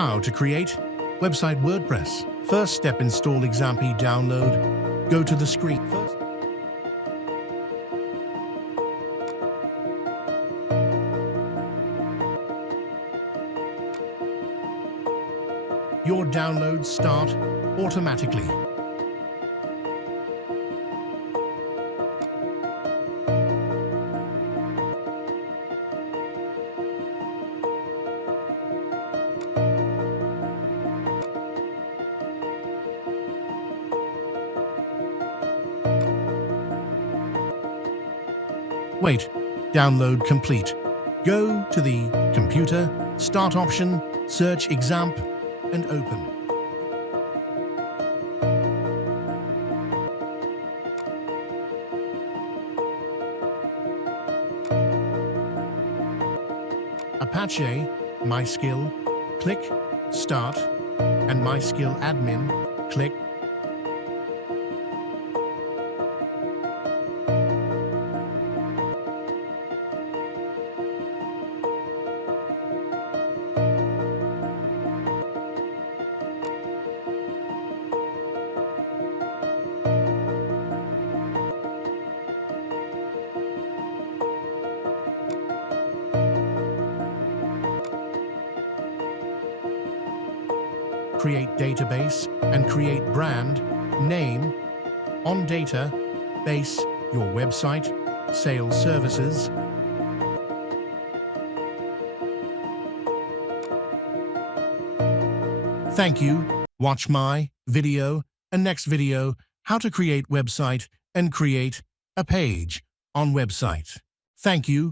How to create website WordPress. First step, install Example download. Go to the screen first. Your downloads start automatically. Wait, download complete. Go to the computer, start option, search Examp, and open. Apache, MySQL, click Start, and MySQL Admin, click. Create database and create brand, name, on data, base, your website, sales services. Thank you. Watch my video and next video, how to create website and create a page on website. Thank you.